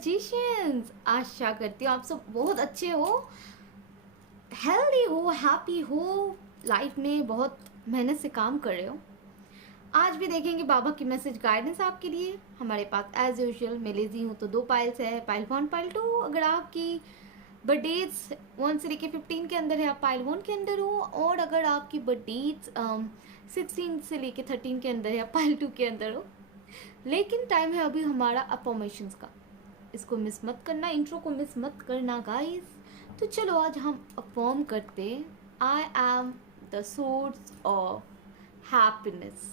Magicians, आशा करती हूँ आप सब बहुत अच्छे हो, हेल्दी हो, हैप्पी हो, लाइफ में बहुत मेहनत से काम कर रहे हो। आज भी देखेंगे बाबा की मैसेज गाइडेंस आपके लिए। हमारे पास एज यूजुअल मैं लेजी हूँ तो 2 पाइल्स है, पाइल 1 पाइल 2। अगर आपकी बर्थडेज 1 से लेके 15 के अंदर है आप पाइल 1 के अंदर हो, और अगर आपकी बर्थडेज 16 से लेके 13 के अंदर है आप पाइल 2 के अंदर हो। लेकिन टाइम है अभी हमारा अफर्मेशंस का, इसको मिस मत करना, इंट्रो को मिस मत करना गाइस। तो चलो आज हम अफर्म करते, I am the source of happiness,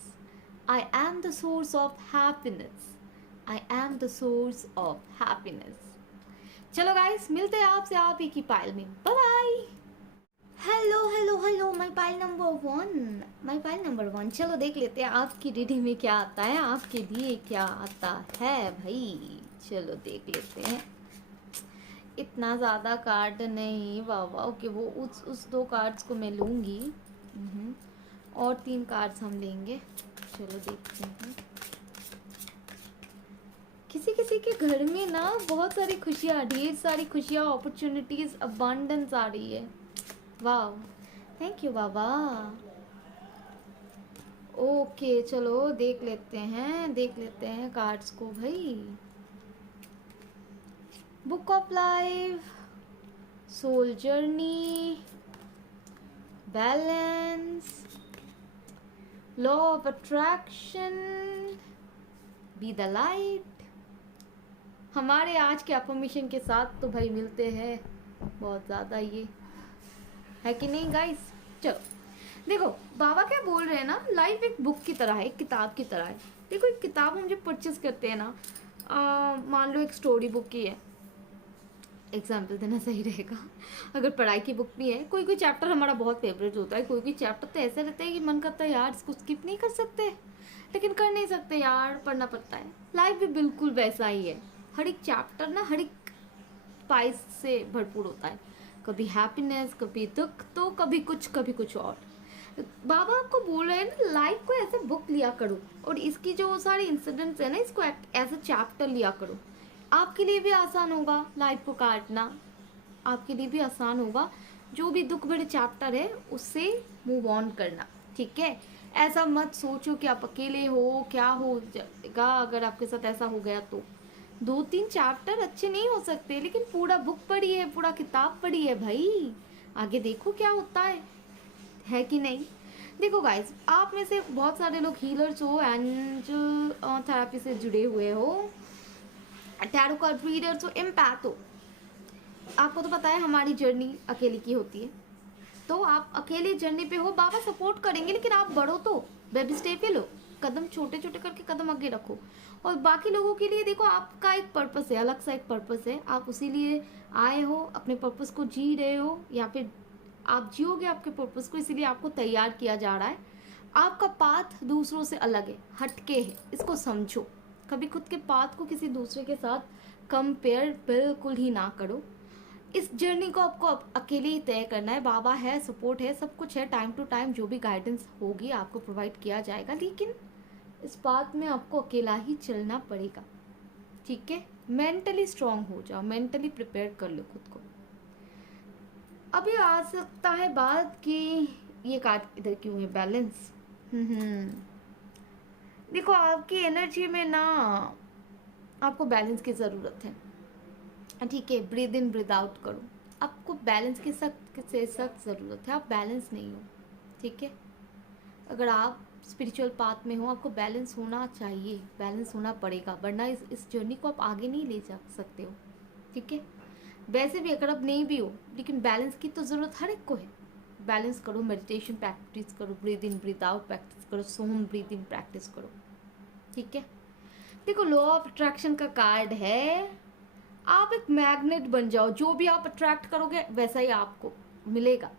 I am the source of happiness, I am the source of happiness. चलो गाइस मिलते हैं आपसे आप ही की पाइल में, bye bye. Hello hello hello, my pile number 1, my pile number 1। चलो देख लेते हैं आपकी रीडिंग में क्या आता है, आपके लिए क्या आता है भाई। चलो देख लेते हैं। इतना ज़्यादा कार्ड नहीं बाबा, ओके वो उस 2 कार्ड्स को मैं लूँगी। और 3 कार्ड्स हम लेंगे। चलो देखते हैं। किसी किसी के घर में ना बहुत सारी खुशियाँ, ढेर सारी खुशियाँ, अपॉर्चुनिटीज़, अबंडेंस आ रही है। वाह, थैंक यू बाबा। ओके चलो देख लेते हैं कार्ड्स को भाई। Book of life, soul journey, balance, law of attraction, be the light. हमारे आज के अफर्मेशन के साथ तो भाई मिलते हैं बहुत ज़्यादा, ये है कि नहीं गाइस। चलो देखो बाबा क्या बोल रहे हैं ना, लाइफ एक बुक की तरह है, एक किताब की तरह है। देखो एक किताब हम जब परचेस करते हैं ना, मान लो एक स्टोरी बुक की है, एग्जाम्पल देना सही रहेगा। अगर पढ़ाई की बुक भी है, कोई कोई चैप्टर हमारा बहुत फेवरेट होता है, कोई कोई चैप्टर तो ऐसे रहते हैं कि मन करता है यार इसको स्किप नहीं कर सकते, लेकिन कर नहीं सकते यार, पढ़ना पड़ता है। लाइफ भी बिल्कुल वैसा ही है, हर एक चैप्टर ना हर एक स्पाइस से भरपूर होता है, कभी हैप्पीनेस, कभी दुख, तो कभी कुछ और। बाबा आपको बोल रहे हैं ना, लाइफ को ऐसे बुक लिया करो, और इसकी जो सारे इंसिडेंट्स है ना, इसको एज अ चैप्टर लिया करो। आपके लिए भी आसान होगा लाइफ को काटना, आपके लिए भी आसान होगा जो भी दुख भरे चैप्टर है उससे मूव ऑन करना, ठीक है। ऐसा मत सोचो कि आप अकेले हो, क्या हो जाएगा अगर आपके साथ ऐसा हो गया तो। 2-3 चैप्टर अच्छे नहीं हो सकते, लेकिन पूरा बुक पढ़ी है, पूरा किताब पढ़ी है भाई, आगे देखो क्या होता है कि नहीं। देखो गाइस, आप में से बहुत सारे लोग हीलर्स हो, एंजल थेरेपी से जुड़े हुए हो, टैरो कार्ड रीडर्स हो, एम्पैथ हो। आपको तो पता है हमारी जर्नी अकेले की होती है, तो आप अकेले जर्नी पे हो, बाबा सपोर्ट करेंगे, लेकिन आप बढ़ो तो, बेबी स्टेप पे लो, कदम छोटे छोटे करके कदम आगे रखो। और बाकी लोगों के लिए देखो आपका एक पर्पस है, अलग सा एक पर्पस है, आप उसी लिए आए हो, अपने पर्पस को जी रहे हो, या फिर आप जियोगे आपके पर्पस को, इसीलिए आपको तैयार किया जा रहा है। आपका पाथ दूसरों से अलग है, हटके है, इसको समझो। कभी खुद के पाथ को किसी दूसरे के साथ कंपेयर बिल्कुल ही ना करो। इस जर्नी को आपको अकेले ही तय करना है, बाबा है, सपोर्ट है, सब कुछ है, टाइम टू टाइम जो भी गाइडेंस होगी आपको प्रोवाइड किया जाएगा, लेकिन इस बात में आपको अकेला ही चलना पड़ेगा, ठीक है। मेंटली स्ट्रांग हो जाओ, मेंटली प्रिपेयर कर लो खुद को। अभी आ सकता है बात कि ये कार्ड इधर क्यों है, बैलेंस। देखो आपकी एनर्जी में ना आपको बैलेंस की ज़रूरत है, ठीक है। ब्रीद इन ब्रीद आउट करो, आपको बैलेंस की सख्त से सख्त ज़रूरत है, आप बैलेंस नहीं हो, ठीक है। अगर आप स्पिरिचुअल पाथ में हो, आपको बैलेंस होना चाहिए, बैलेंस होना पड़ेगा, वरना इस जर्नी को आप आगे नहीं ले जा सकते हो, ठीक है। वैसे भी अगर आप नहीं भी हो, लेकिन बैलेंस की तो ज़रूरत हर एक को है। बैलेंस करो, मेडिटेशन प्रैक्टिस करो, breathe in breathe out practice करो, सोम ब्रीद इन प्रैक्टिस करो, ठीक है। देखो लॉ ऑफ अट्रैक्शन का कार्ड है, आप एक मैग्नेट बन जाओ, जो भी आप अट्रैक्ट करोगे वैसा ही आपको मिलेगा।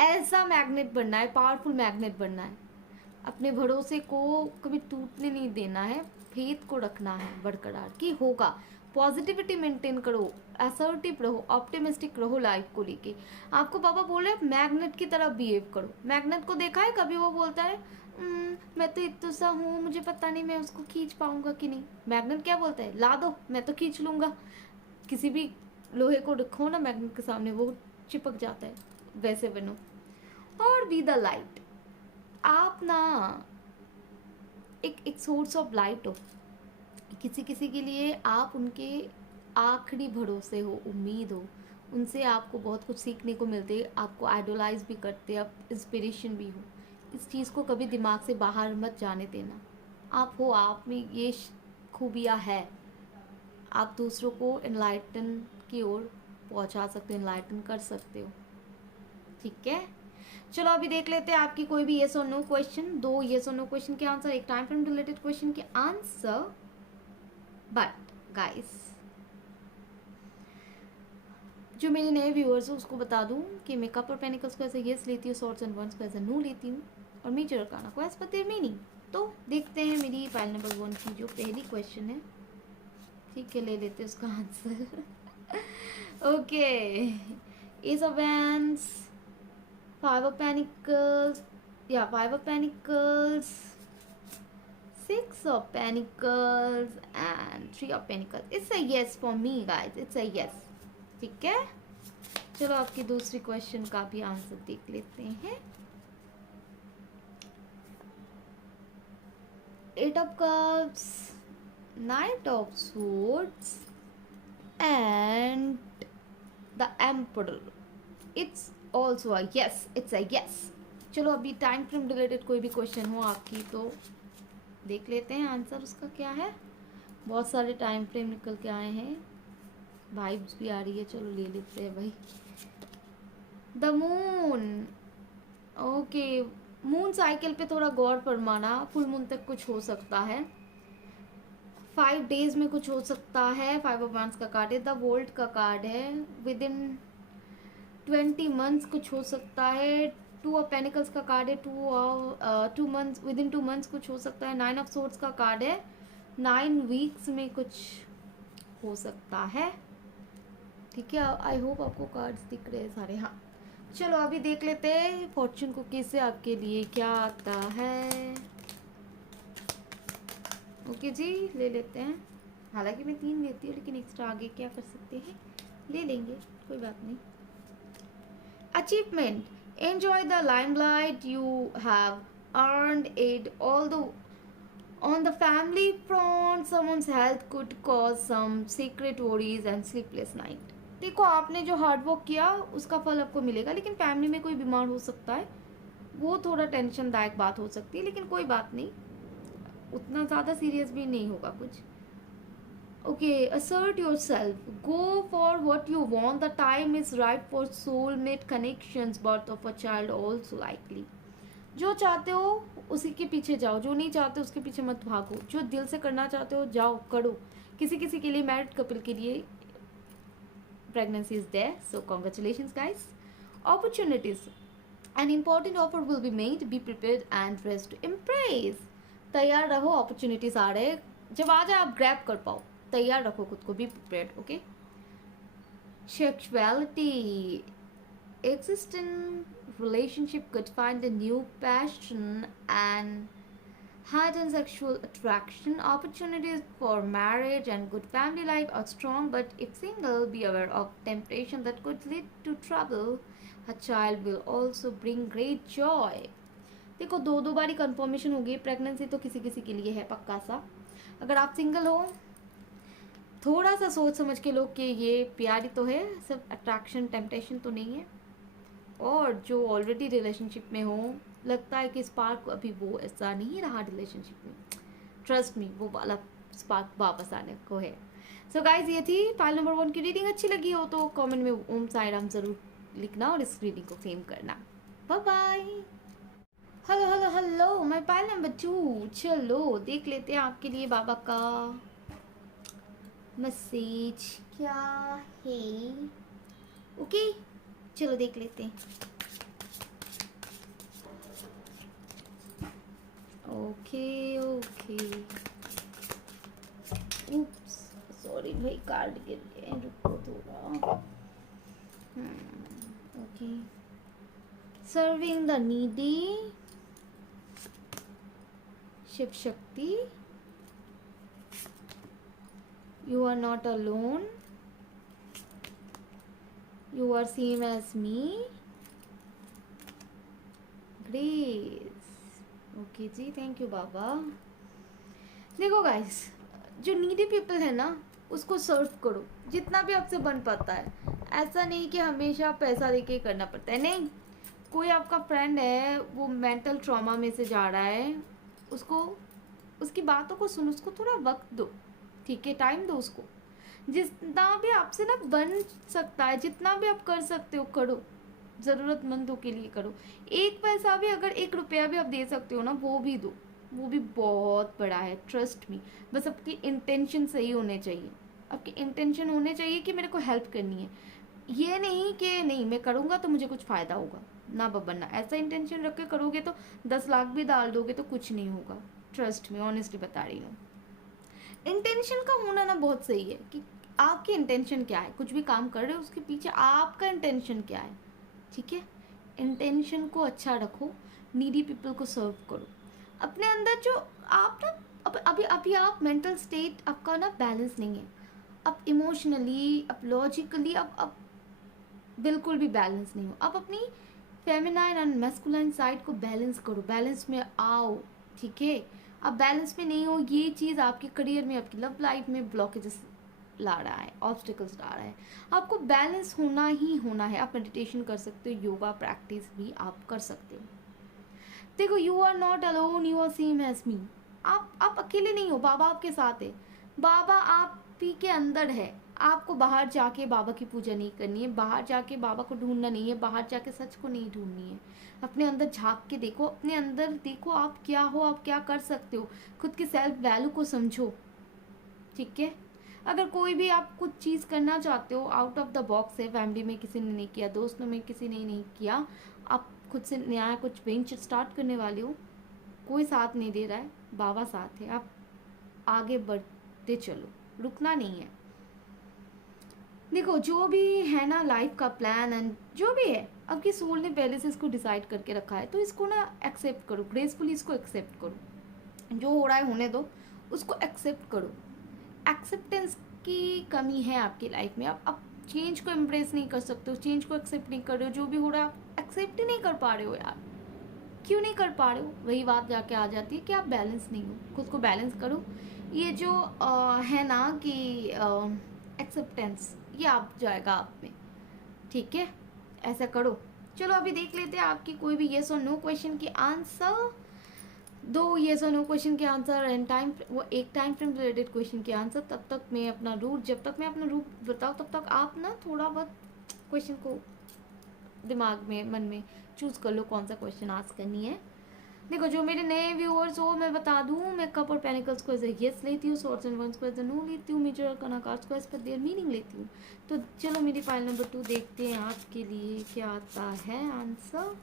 ऐसा मैग्नेट बनना है, पावरफुल मैग्नेट बनना है, अपने भरोसे को कभी टूटने नहीं देना है, फेथ को रखना है बरकरार कि होगा। पॉजिटिविटी मेंटेन करो, असर्टिव रहो, ऑप्टिमिस्टिक रहो लाइफ को लेके। आपको पापा बोल रहे हैं मैग्नेट की तरह बिहेव करो। मैग्नेट को देखा है कभी? वो बोलता है मैं तो इतना सा हूँ, मुझे पता नहीं मैं उसको खींच पाऊंगा कि नहीं। मैग्नेट क्या बोलता है? ला दो, मैं तो खींच लूंगा। किसी भी लोहे को रखो ना मैग्नेट के सामने, वो चिपक जाता है। वैसे बनो और बी द लाइट। आप ना एक सोर्स ऑफ लाइट हो। किसी किसी के लिए आप उनके आखिरी भरोसे हो, उम्मीद हो। उनसे आपको बहुत कुछ सीखने को मिलते, आपको आइडोलाइज भी करते, आप इंस्पिरेशन भी हो। इस चीज़ को कभी दिमाग से बाहर मत जाने देना। आप हो, आप में ये खूबियाँ है। आप दूसरों को एनलाइटन की ओर पहुंचा सकते हो, एनलाइटन कर सकते हो। ठीक है, चलो अभी देख लेते हैं आपकी कोई भी येस और नो क्वेश्चन। 2 येस और नो क्वेश्चन के आंसर, एक टाइम फ्रेम रिलेटेड क्वेश्चन के आंसर। बट गाइस, जो मेरे नए व्यूअर्स हैं उसको बता दूं कि मैं कप और पेनिकल्स को ऐसे येस लेती हूँ, सॉर्ड्स एंड wands को ऐसे नो लेती हूँ, और मेजर अरकाना को एज पर देयर मीनिंग। तो देखते हैं मेरी पाइल नंबर 1 की जो पहली क्वेश्चन है। ठीक है, ले लेते हैं उसका answer. Okay, S of wands, 5 of Pentacles, yeah, 5 of Pentacles, 6 of Pentacles and 3 of Pentacles. It's a yes for me guys, it's a yes. ठीक है, चलो आपकी दूसरी क्वेश्चन का भी आंसर देख लेते हैं। 8 of Cups, Knight of Swords and the Emperor. It's also a yes, it's a yes. चलो अभी टाइम फ्रेम रिलेटेड कोई भी क्वेश्चन हो आपकी तो देख लेते हैं आंसर उसका क्या है। बहुत सारे टाइम फ्रेम निकल के आए हैं, वाइब्स भी आ रही है, चलो ले लेते हैं भाई। The moon, okay, moon cycle पे थोड़ा गौर फरमाना। फुल मून तक कुछ हो सकता है, 5 डेज में कुछ हो सकता है। 5 of Wands का कार्ड है, द वोल्ट का कार्ड है, विद इन 20 मंथ्स कुछ हो सकता है। 2 of Pentacles का कार्ड है, 2 मंथ्स, विद इन 2 मंथ्स कुछ हो सकता है। 9 of Swords का कार्ड है, 9 वीक्स में कुछ हो सकता है। ठीक है, आई होप आपको कार्ड्स दिख रहे हैं सारे। हाँ, चलो अभी देख लेते हैं फॉर्चून कुकीज से आपके लिए क्या आता है। ओके जी, ले लेते हैं। हालांकि मैं 3 लेती हूँ, लेकिन एक्स्ट्रा आगे क्या कर सकते हैं, ले लेंगे, कोई बात नहीं। Achievement, enjoy the limelight, you have earned it. Although on the family front someone's health could cause some secret worries and sleepless night. देखो, आपने जो हार्ड वर्क किया उसका फल आपको मिलेगा, लेकिन फैमिली में कोई बीमार हो सकता है, वो थोड़ा टेंशनदायक बात हो सकती है, लेकिन कोई बात नहीं, उतना ज़्यादा सीरियस भी नहीं होगा कुछ। Okay, assert yourself. Go for what you want. The time is right for soulmate connections. Birth of a child also likely. जो चाहते हो उसी के पीछे जाओ, जो नहीं चाहते उसके पीछे मत भागो। जो दिल से करना चाहते हो जाओ करो। किसी किसी के लिए, मैरिड कपल के लिए pregnancy is there, so congratulations guys. Opportunities, an important offer will be made. Be prepared and rest to impress. तैयार रहो, opportunities आ रहे, जब आ जाए आप ग्रैब कर पाओ। तैयार रखो खुद को, be prepared. Okay, sexuality, existing relationship could find a new passion and heightened sexual attraction. Opportunities for marriage and good family life are strong, but if single, be aware of temptation that could lead to trouble. A child will also bring great joy. देखो, 2 बारी confirmation हो गई। Pregnancy तो किसी किसी के लिए है पक्का सा। अगर आप सिंगल हो, थोड़ा सा सोच समझ के लो कि ये प्यारी तो है, सिर्फ अट्रैक्शन टेम्पटेशन तो नहीं है। और जो ऑलरेडी रिलेशनशिप में हो, लगता है कि स्पार्क अभी वो ऐसा नहीं रहा रिलेशनशिप में, ट्रस्ट मी, वो वाला स्पार्क वापस आने को है। सो गाइज, ये थी फाइल नंबर 1 की रीडिंग। अच्छी लगी हो तो कमेंट में ओम साई राम ज़रूर लिखना और इस रीडिंग को क्लेम करना। Bye bye. Hello hello hello, my file number 2। चलो देख लेते हैं आपके लिए बाबा का मैसेज क्या है। ओके, चलो देख लेते हैं। ओके ओके, उप्स, सॉरी भाई, कार्ड गिर गए, रुको थोड़ा। Okay, serving the needy, Shiv Shakti, you are not alone, you are same as me, Grace. Okay जी, थैंक यू बाबा। देखो गाइस, जो नीडी पीपल है ना उसको सर्व करो जितना भी आपसे बन पाता है। ऐसा नहीं कि हमेशा पैसा देके करना पड़ता है, नहीं। कोई आपका फ्रेंड है वो मेंटल ट्रॉमा में से जा रहा है, उसको उसकी बातों को सुनो, उसको थोड़ा वक्त दो, ठीक है, टाइम दो उसको। जितना भी आपसे ना बन सकता है, जितना भी आप कर सकते हो करो, ज़रूरतमंदों के लिए करो। एक पैसा भी, अगर 1 रुपया भी आप दे सकते हो ना, वो भी दो, वो भी बहुत बड़ा है, ट्रस्ट मी। बस आपकी इंटेंशन सही होने चाहिए, आपकी इंटेंशन होने चाहिए कि मेरे को हेल्प करनी है, ये नहीं कि नहीं मैं करूँगा तो मुझे कुछ फ़ायदा होगा, ना बब्बन ना। ऐसा इंटेंशन रख के करोगे तो 10 लाख भी डाल दोगे तो कुछ नहीं होगा, ट्रस्ट मी, ऑनेस्टली बता रही हूँ। इंटेंशन का होना ना बहुत सही है कि आपकी इंटेंशन क्या है, कुछ भी काम कर रहे हो उसके पीछे आपका इंटेंशन क्या है, ठीक है। इंटेंशन को अच्छा रखो, नीडी पीपल को सर्व करो। अपने अंदर जो आप ना अभी अभी आप मेंटल स्टेट आपका ना बैलेंस नहीं है, आप इमोशनली, आप लॉजिकली, आप बिल्कुल भी बैलेंस नहीं हो। आप अपनी फेमिनाइन एंड मैस्कुलाइन साइड को बैलेंस करो, बैलेंस में आओ, ठीक है। आप बैलेंस में नहीं हो, ये चीज़ आपके करियर में, आपकी लव लाइफ में ब्लॉकेजेस ला रहा है, ऑब्स्टिकल्स ला रहा है। आपको बैलेंस होना ही होना है। आप मेडिटेशन कर सकते हो, योगा प्रैक्टिस भी आप कर सकते हो। देखो, you are not alone, you are same as me. आप अकेले नहीं हो, बाबा आपके साथ है। बाबा आप ही के अंदर है। आपको बाहर जाके बाबा की पूजा नहीं करनी है, बाहर जाके बाबा को ढूंढना नहीं है, बाहर जाके सच को नहीं ढूंढनी है। अपने अंदर झांक के देखो, अपने अंदर देखो आप क्या हो, आप क्या कर सकते हो। खुद की सेल्फ वैल्यू को समझो, ठीक है। अगर कोई भी आप कुछ चीज़ करना चाहते हो, आउट ऑफ द बॉक्स है, फैमिली में किसी ने नहीं किया, दोस्तों में किसी ने नहीं किया, आप खुद से नया कुछ वेंचर स्टार्ट करने वाले हो, कोई साथ नहीं दे रहा है, बाबा साथ है, आप आगे बढ़ते चलो, रुकना नहीं है। देखो, जो भी है ना लाइफ का प्लान एंड जो भी है, आपकी सोल ने पहले से इसको डिसाइड करके रखा है, तो इसको ना एक्सेप्ट करो, ग्रेसफुली इसको एक्सेप्ट करो। जो हो रहा है होने दो, उसको एक्सेप्ट करो। एक्सेप्टेंस की कमी है आपकी लाइफ में। आप चेंज को एम्ब्रेस नहीं कर सकते हो, चेंज को एक्सेप्ट नहीं कर रहे हो। जो भी हो रहा है आप एक्सेप्ट ही नहीं कर पा रहे हो यार। क्यों नहीं कर पा रहे हो? वही बात जाके आ जाती है कि आप बैलेंस नहीं हो। खुद को बैलेंस करो। ये जो है ना कि एक्सेप्टेंस, ये आप जाएगा आप में, ठीक है। ऐसा करो। चलो अभी देख लेते हैं आपकी कोई भी येस और नो क्वेश्चन की आंसर। 2 येस और नो क्वेश्चन के आंसर एंड टाइम, वो एक टाइम फ्रेम रिलेटेड क्वेश्चन के आंसर। तब तक मैं अपना रूट, जब तक मैं अपना रूट बताऊँ तब तक आप ना थोड़ा बहुत क्वेश्चन को दिमाग में, मन में चूज कर लो कौन सा क्वेश्चन आस्क करनी है। देखो, जो मेरे नए व्यूअर्स हो मैं बता दूँ, मैं कप और पेनिकल्स को एज ए येस लेती हूँ, सॉर्ड्स एंड वंस को एज ए नो लेती हूँ, मेजर अरकाना कार्ड्स को एज पर देयर मीनिंग लेती हूँ। तो चलो मेरी फाइल नंबर 2 देखते हैं आपके लिए क्या आता है आंसर।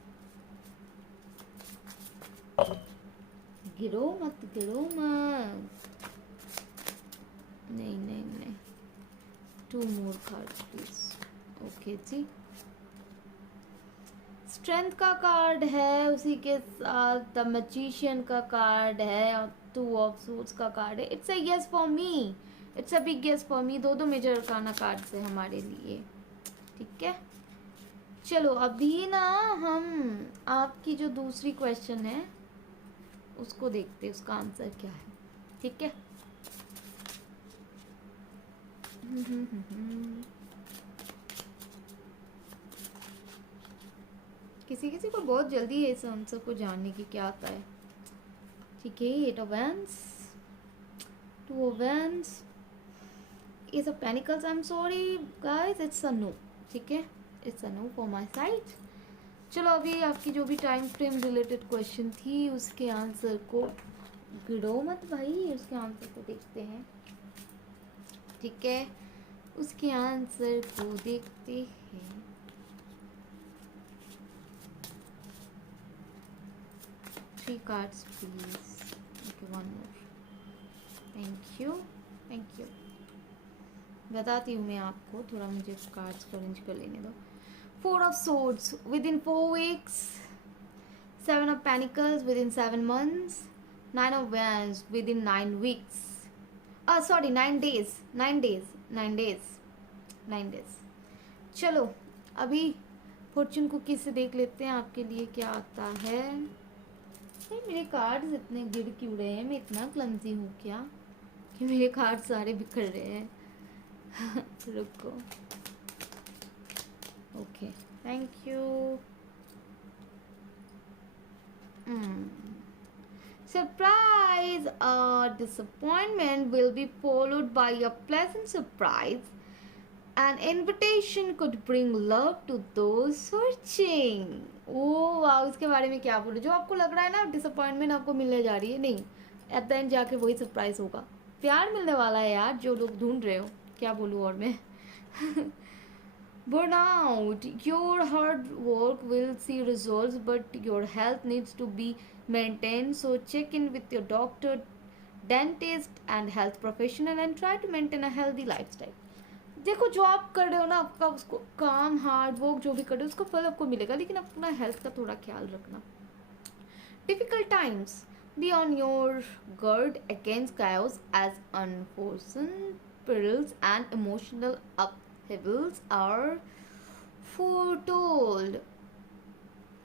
गिरो मत, गिरो मत, नहीं नहीं नहीं, 2 मोर कार्ड्स प्लीज। ओके जी, स्ट्रेंथ का कार्ड है, उसी के साथ द मैजिशियन का कार्ड है और 2 ऑफ सूट्स का कार्ड है। It's a yes for me, it's a big yes for me. 2 major arcana card है हमारे लिए, ठीक है। चलो अभी ना हम आपकी जो दूसरी क्वेश्चन है उसको देखते हैं, उसका आंसर क्या है, ठीक है। किसी किसी को बहुत जल्दी है इस आंसर को जानने की क्या आता है, ठीक है। 8 of Wands, 2 of Wands, Ace of Pentacles। I am sorry guys, it's a no, ठीक है, it's a no for my side. चलो अभी आपकी जो भी टाइम फ्रेम रिलेटेड क्वेश्चन थी उसके आंसर को, गिरो मत भाई, उसके आंसर को देखते हैं, ठीक है। उसके आंसर को देखते हैं। 3 cards please, okay, 1 more, thank you, thank you। बताती हूँ मैं आपको, थोड़ा मुझे कार्ड्स को अरेंज कर लेने दो। 4 of Swords within 4 weeks, 7 of Pentacles within 7 months, 9 of Wands within 9 weeks. Sorry, 9 days, 9 days, 9 days, 9 days. चलो अभी फॉर्चून कुकी से देख लेते हैं आपके लिए क्या आता है। मेरे कार्ड्स इतने गिर क्यों रहे हैं? मैं इतना क्लमजी हूँ क्या कि मेरे कार्ड सारे बिखर रहे हैं? रुको। Okay, thank you. Surprise! A disappointment will be followed by a pleasant surprise. An invitation could bring love to those searching. ओह वाह, इसके बारे में क्या बोलूं? जो आपको लग रहा है ना डिसअपॉइंटमेंट आपको मिलने जा रही है, नहीं, एट द एंड जाके वही सरप्राइज होगा। प्यार मिलने वाला है यार, जो लोग ढूंढ रहे हो। क्या बोलूं और मैं? Burnout. Your hard work will see results, but your health needs to be maintained. So check in with your doctor, dentist, and health professional, and try to maintain a healthy lifestyle. देखो, जो आप कर रहे हो ना, आपका उसको काम, हार्ड वर्क जो भी कर रहे हो उसका फल आपको मिलेगा, लेकिन अपना हेल्थ का थोड़ा ख्याल रखना। Difficult times. Be on your guard against chaos as unforeseen perils and emotional upheavals are foretold.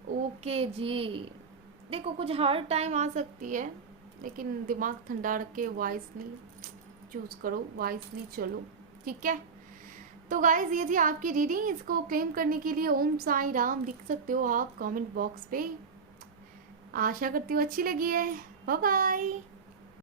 Okay जी, देखो कुछ हार्ड टाइम आ सकती है, लेकिन दिमाग ठंडा रख के वाइसली चूज करो, वाइसली चलो, ठीक है? तो गाइज ये थी आपकी रीडिंग। इसको क्लेम करने के लिए ओम साई राम लिख सकते हो आप कमेंट बॉक्स पे। आशा करती हूँ अच्छी लगी है। Bye bye.